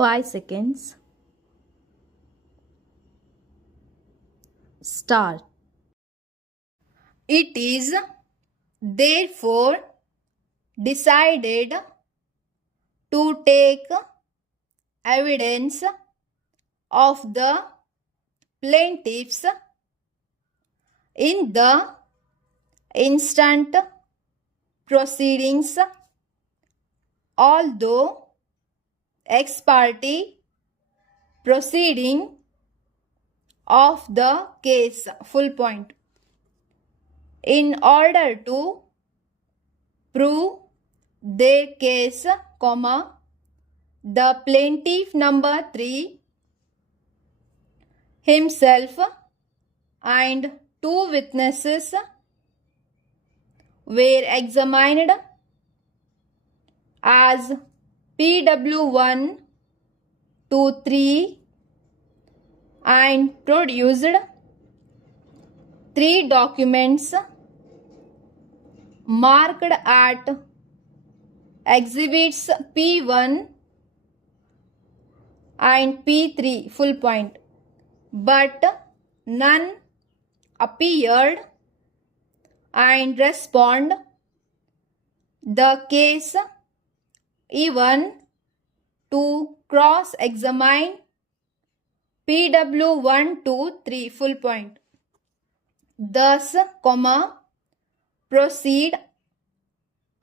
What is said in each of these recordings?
5 seconds. Start. It is therefore decided to take evidence of the plaintiffs in the instant proceedings, although ex parte proceeding of the case, full point, in order to prove their case, comma, the plaintiff number 3 himself and 2 witnesses were examined as PW1 to 3 and produced 3 documents marked at exhibits P1 and P3, full point, but none appeared and respond the case even to cross-examine PW1 to 3, full point. Thus, comma, proceed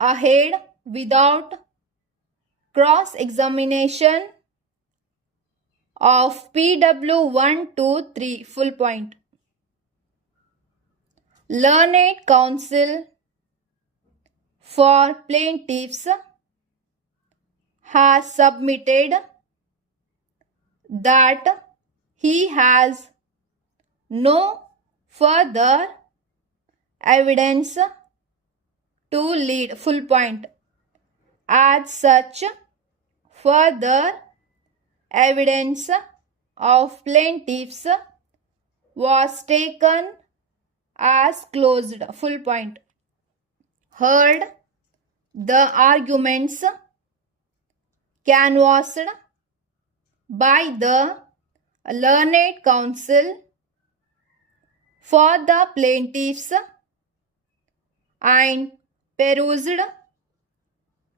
ahead without cross-examination of PW1 to 3, full point. Learned counsel for plaintiffs has submitted that he has no further evidence to lead, full point. As such, further evidence of plaintiffs was taken as closed, full point. Heard the arguments canvassed by the learned counsel for the plaintiffs and perused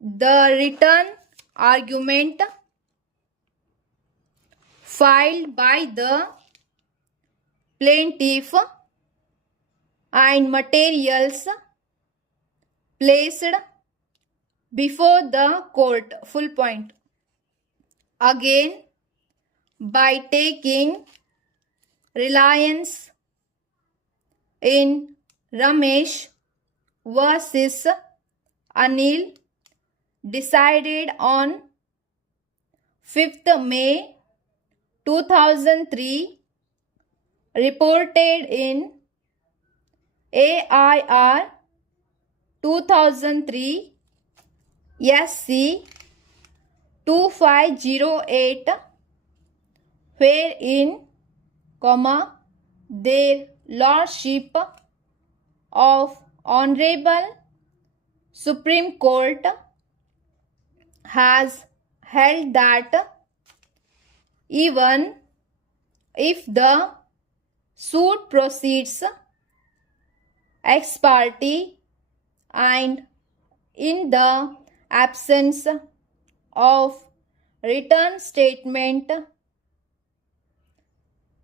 the written argument filed by the plaintiff and materials placed before the court, full point. Again, by taking reliance in Ramesh versus Anil, decided on 5th May 2003, reported in AIR 2003 SC 2508, wherein, comma, their lordship of Honorable Supreme Court has held that even if the suit proceeds ex parte and in the absence of written statement,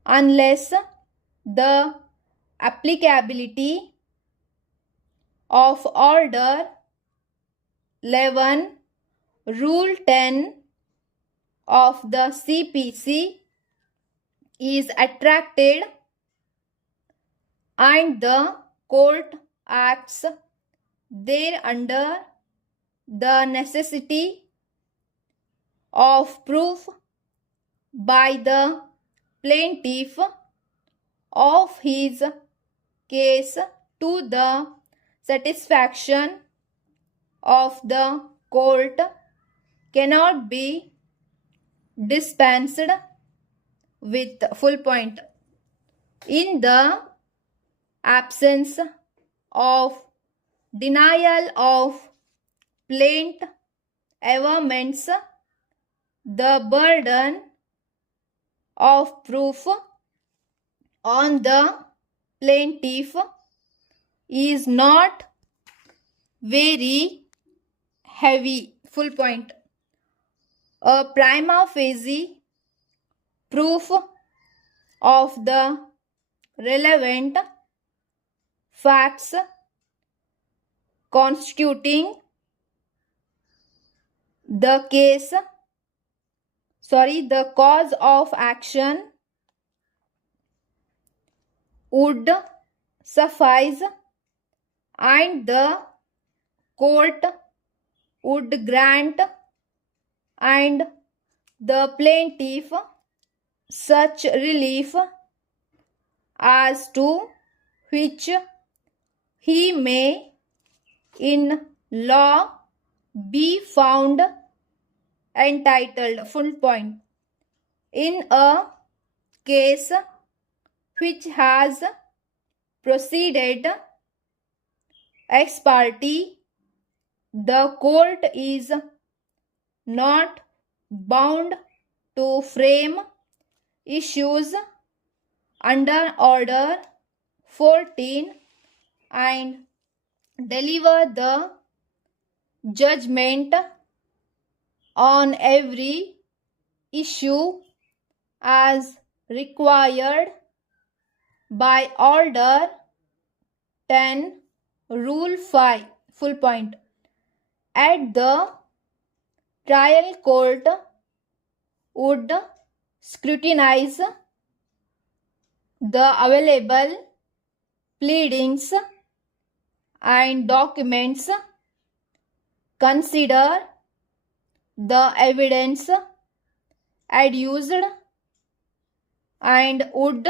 unless the applicability of Order 11, Rule 10 of the CPC is attracted and the court acts thereunder, the necessity of proof by the plaintiff of his case to the satisfaction of the court cannot be dispensed with, full point. In the absence of denial of plaint averments, the burden of proof on the plaintiff is not very heavy. Full point. A prima facie proof of the relevant facts constituting the cause of action would suffice, and the court would grant and the plaintiff such relief as to which he may in law be found entitled. Full point. In a case which has proceeded ex parte, the court is not bound to frame issues under Order 14 and deliver the judgment on every issue as required by Order 10 Rule 5. Full point. At the trial court would scrutinize the available pleadings and documents, consider the evidence adduced, and would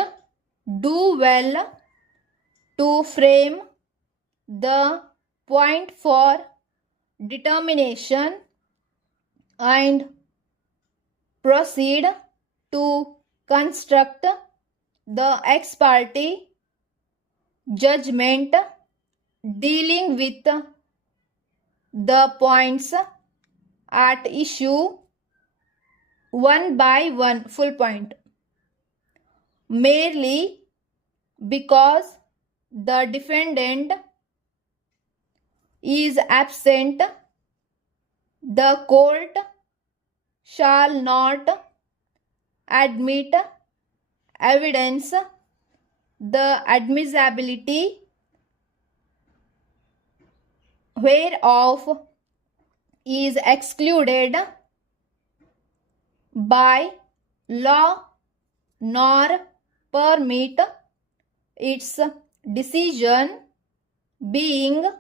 do well to frame the point for determination and proceed to construct the ex parte judgment dealing with the points at issue one by one. Full point. Merely because the defendant is absent, the court shall not admit evidence the admissibility whereof is excluded by law, nor permit its decision being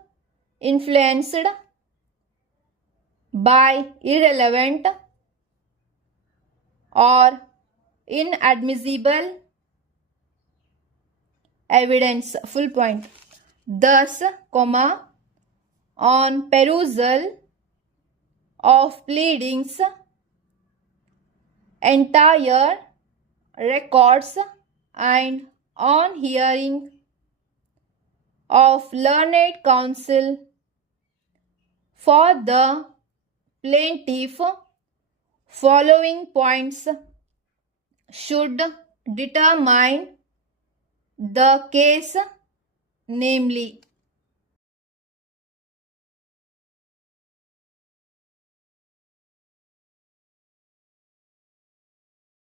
influenced by irrelevant or inadmissible evidence. Full point. Thus, on perusal of pleadings, entire records, and on hearing of learned counsel for the plaintiff, following points should determine the case, namely: